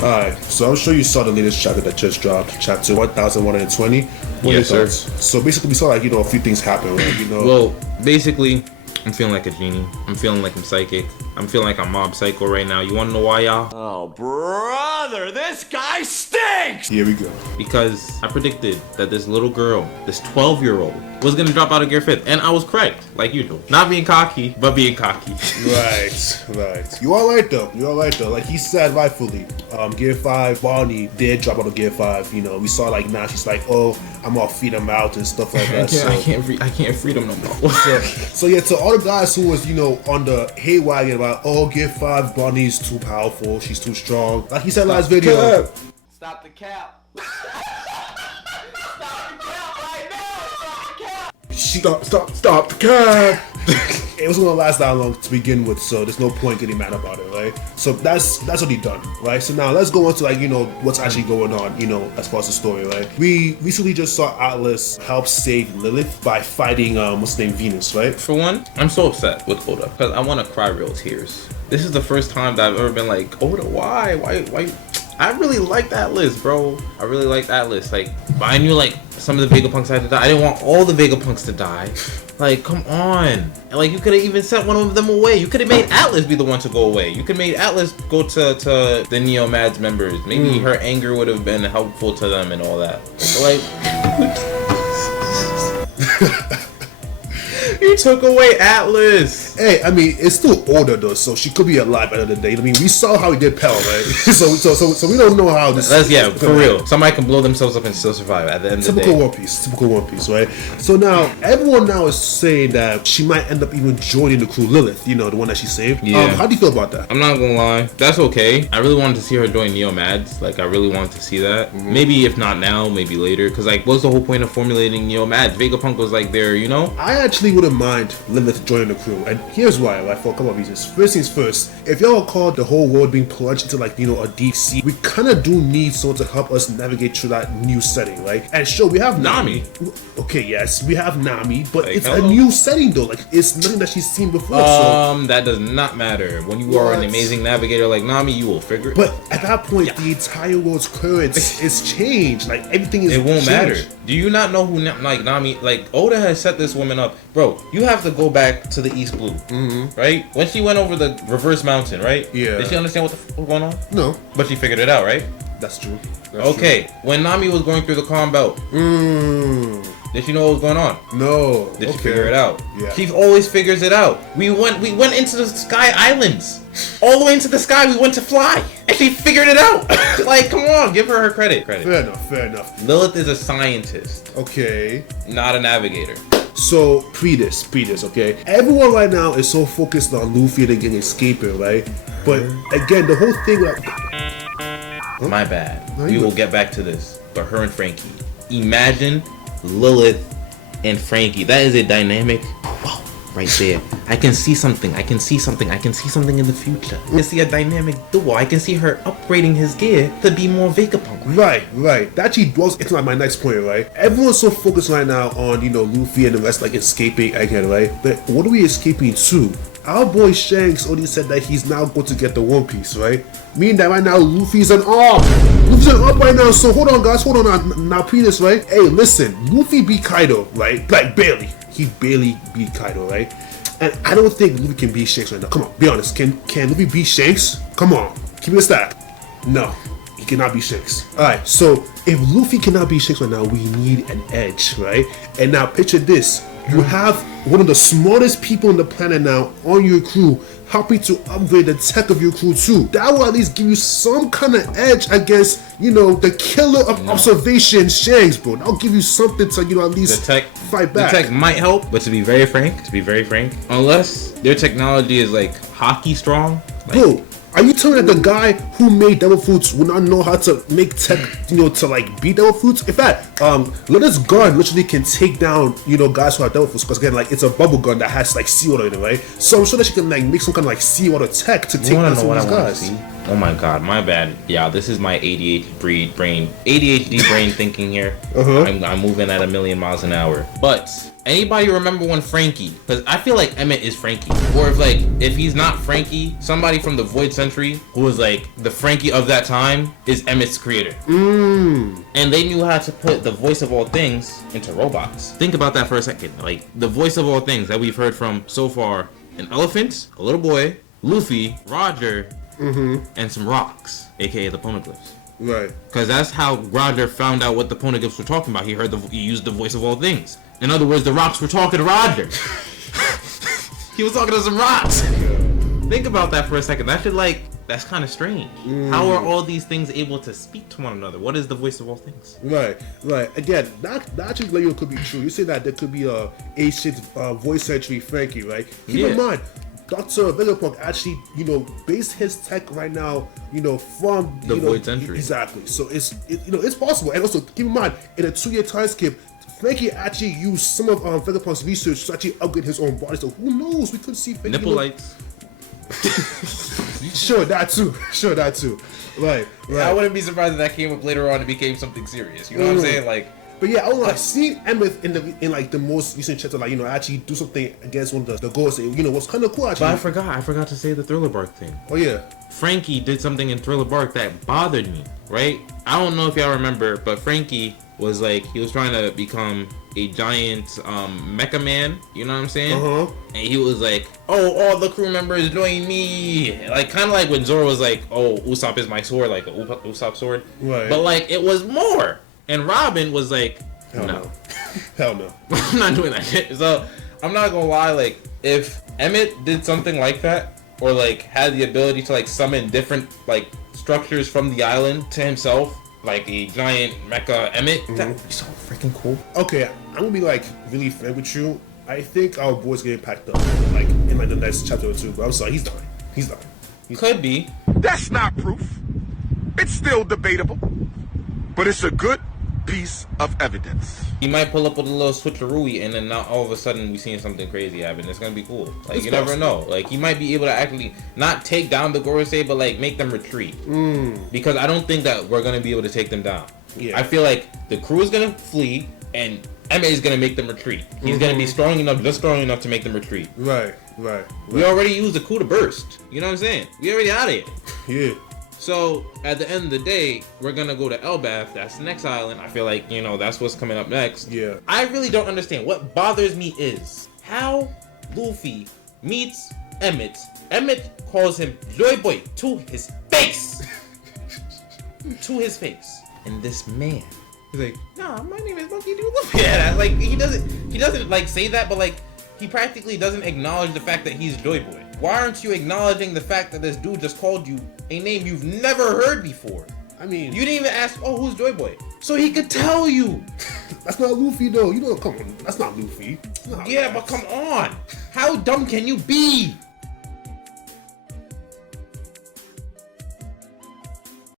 Alright, so I'm sure you saw the latest chapter that just dropped, chapter 1120. What Yes, sir. So basically, we saw like a few things happen, right? Well, basically, I'm feeling like a genie. I'm feeling like I'm psychic. I'm feeling like I'm mob psycho right now. You wanna know why, y'all? Oh, brother, this guy stinks! Here we go. Because I predicted that this little girl, this 12-year-old, was gonna drop out of Gear 5th, and I was correct, like usual. Not being cocky, but being cocky. Right. You all right though. Like he said rightfully, Gear 5, Bonnie did drop out of Gear 5. We saw like now she's like, oh, I'm gonna feed him out and stuff like that. I can't free them no more. So yeah, to all the guys who was on the hate wagon about, oh, Gear 5, Bonnie's too powerful, she's too strong. Like he said last video. Stop the cap. Stop the cap. It wasn't gonna last that long to begin with, so there's no point getting mad about it, right? So that's already done, right? So now let's go on to what's actually going on, as far as the story, right? We recently just saw Atlas help save Lilith by fighting what's his name, Venus, right? For one, I'm so upset with Oda because I want to cry real tears. This is the first time that I've ever been like, Oda, why? I really like that list, bro. I really like that list. Like, but I knew like some of the Vegapunks had to die. I didn't want all the Vegapunks to die. Like, come on. Like, you could have even sent one of them away. You could have made Atlas be the one to go away. You could have made Atlas go to the Neo-Mads members. Maybe her anger would have been helpful to them and all that. Like, you took away Atlas. Hey, I mean, it's still Oda though, so she could be alive at the end of the day. I mean, we saw how he did Pell, right? so we don't know how this. For real. Somebody can blow themselves up and still survive at the end of the day. Typical One Piece, right? So now everyone now is saying that she might end up even joining the crew, Lilith. The one that she saved. Yeah. How do you feel about that? I'm not gonna lie, that's okay. I really wanted to see her join Neo-Mads. Like, I really wanted to see that. Maybe if not now, maybe later. Cause like, what's the whole point of formulating Neo-Mads? Vegapunk was like there, I actually wouldn't mind Lilith joining the crew, and here's why. Like, for a couple of reasons. First things first, if y'all call the whole world being plunged into like a deep sea, we kind of do need someone to help us navigate through that new setting, right? And sure, we have Nami. Okay, yes, we have Nami, but like, it's a new setting though. Like, it's nothing that she's seen before. That does not matter. When you are an amazing navigator like Nami, you will figure it. But at that point, the entire world's currents is changed. Like, everything is. It won't changed. matter. Do you not know who like Nami? Like, Oda has set this woman up, bro. You have to go back to the East Blue, right? When she went over the reverse mountain, right? Yeah. Did she understand what the fuck was going on? No. But she figured it out, right? That's true. When Nami was going through the calm belt, did she know what was going on? No. Did she figure it out? Yeah. She always figures it out. We went into the Sky Islands. All the way into the sky, we went to fly. And she figured it out. Like, come on, give her credit. Fair enough. Lilith is a scientist. Okay. Not a navigator. So, pre this, okay? Everyone right now is so focused on Luffy and again escaping, right? But again, the whole thing like... My bad. We will get back to this. But her and Frankie. Imagine Lilith and Frankie. That is a dynamic. Wow, right there. I can see something. I can see something in the future. I can see a dynamic duo. I can see her upgrading his gear to be more Vegapunk. Right. That actually dwells into like my next point, right? Everyone's so focused right now on, Luffy and the rest like escaping again, right? But what are we escaping to? Our boy Shanks already said that he's now going to get the One Piece, right? Meaning that right now Luffy's an arm. Right now, so hold on guys, now pre this, right? Hey, listen, Luffy beat Kaido, right? Like barely. He barely beat Kaido, right? And I don't think Luffy can beat Shanks right now. Come on, be honest. Can Luffy beat Shanks? Come on, keep it a stack. No, he cannot beat Shanks. Alright, so if Luffy cannot beat Shanks right now, we need an edge, right? And now picture this. You have one of the smartest people on the planet now on your crew helping to upgrade the tech of your crew too. That will at least give you some kind of edge against, the killer of observation, Shanks, bro. That'll give you something to, at least fight back. The tech might help, but to be very frank, unless their technology is like hockey strong. Bro, are you telling me that the guy who made Devil Fruits would not know how to make tech, to like beat Devil Fruits? In fact, Lilith's gun literally can take down, guys who have Devil Fruits, because again, like, it's a bubble gun that has like seawater in it, right? So I'm sure that she can like make some kind of like seawater tech to take down some of these guys. Oh my god, my bad. Yeah, this is my ADHD brain thinking here. I'm moving at 1,000,000 miles an hour. But anybody remember when Frankie? Because I feel like Emmett is Frankie. Or if he's not Frankie, somebody from the Void Century who was like the Frankie of that time is Emmett's creator. And they knew how to put the voice of all things into robots. Think about that for a second. Like the voice of all things that we've heard from so far: an elephant, a little boy, Luffy, Roger, and some rocks, aka the poneglyphs. Right. Because that's how Roger found out what the poneglyphs were talking about. He used the voice of all things. In other words, the rocks were talking to Roger. He was talking to some rocks. Think about that for a second. That's kind of strange. How are all these things able to speak to one another? What is the voice of all things? Right. Again, that actually like, could be true. You say that there could be a ancient Void Century Frankie, right? Keep in mind, Dr. Vegapunk actually, based his tech right now, from the Void Century. Exactly. So it's possible. And also keep in mind, in a 2-year time skip, Frankie actually used some of Vegapunk's research to actually upgrade his own body. So who knows? We could see Frankie. Nipple lights. Sure, that too. Right. I wouldn't be surprised if that came up later on and became something serious. You know what I'm saying? But yeah, seeing Emmett in the most recent chapter, actually do something against one of the goals, was kind of cool actually. But I forgot to say the Thriller Bark thing. Oh yeah. Frankie did something in Thriller Bark that bothered me, right? I don't know if y'all remember, but Frankie was he was trying to become a giant mecha man, you know what I'm saying? And he was like, oh, all the crew members join me. Kind of like when Zoro was like, oh, Usopp is my sword, like a Usopp sword. Right. But it was more. And Robin was like, no. Hell no. I'm not doing that shit. So, I'm not gonna lie, if Emmett did something like that, or had the ability to summon different structures from the island to himself, like a giant mecha Emmett, that would be so freaking cool. Okay, I'm gonna be really fair with you. I think our boy's getting packed up in the next chapter or two, but I'm sorry, he's dying. Could be. That's not proof. It's still debatable, but it's a good piece of evidence. He might pull up with a little switcheroo, and then now all of a sudden we seeing something crazy happen. It's gonna be cool. You never know. He might be able to actually not take down the Gorosei, but make them retreat. Because I don't think that we're gonna be able to take them down. Yeah. I feel like the crew is gonna flee, and Emmett is gonna make them retreat. He's gonna be strong enough to make them retreat. Right. We already used the coup to burst. You know what I'm saying? We already out of here. Yeah. So, at the end of the day, we're gonna go to Elbaf. That's the next island. I feel like, that's what's coming up next. Yeah. I really don't understand. What bothers me is how Luffy meets Emmett. Emmett calls him Joy Boy to his face. To his face. And this man, he's like, nah, my name is Monkey D. Luffy. Yeah, he doesn't say that, but he practically doesn't acknowledge the fact that he's Joy Boy. Why aren't you acknowledging the fact that this dude just called you a name you've never heard before? I mean, you didn't even ask, oh, who's Joy Boy? So he could tell you. That's not Luffy, though. Come on. That's not Luffy. Yeah, but come on. How dumb can you be?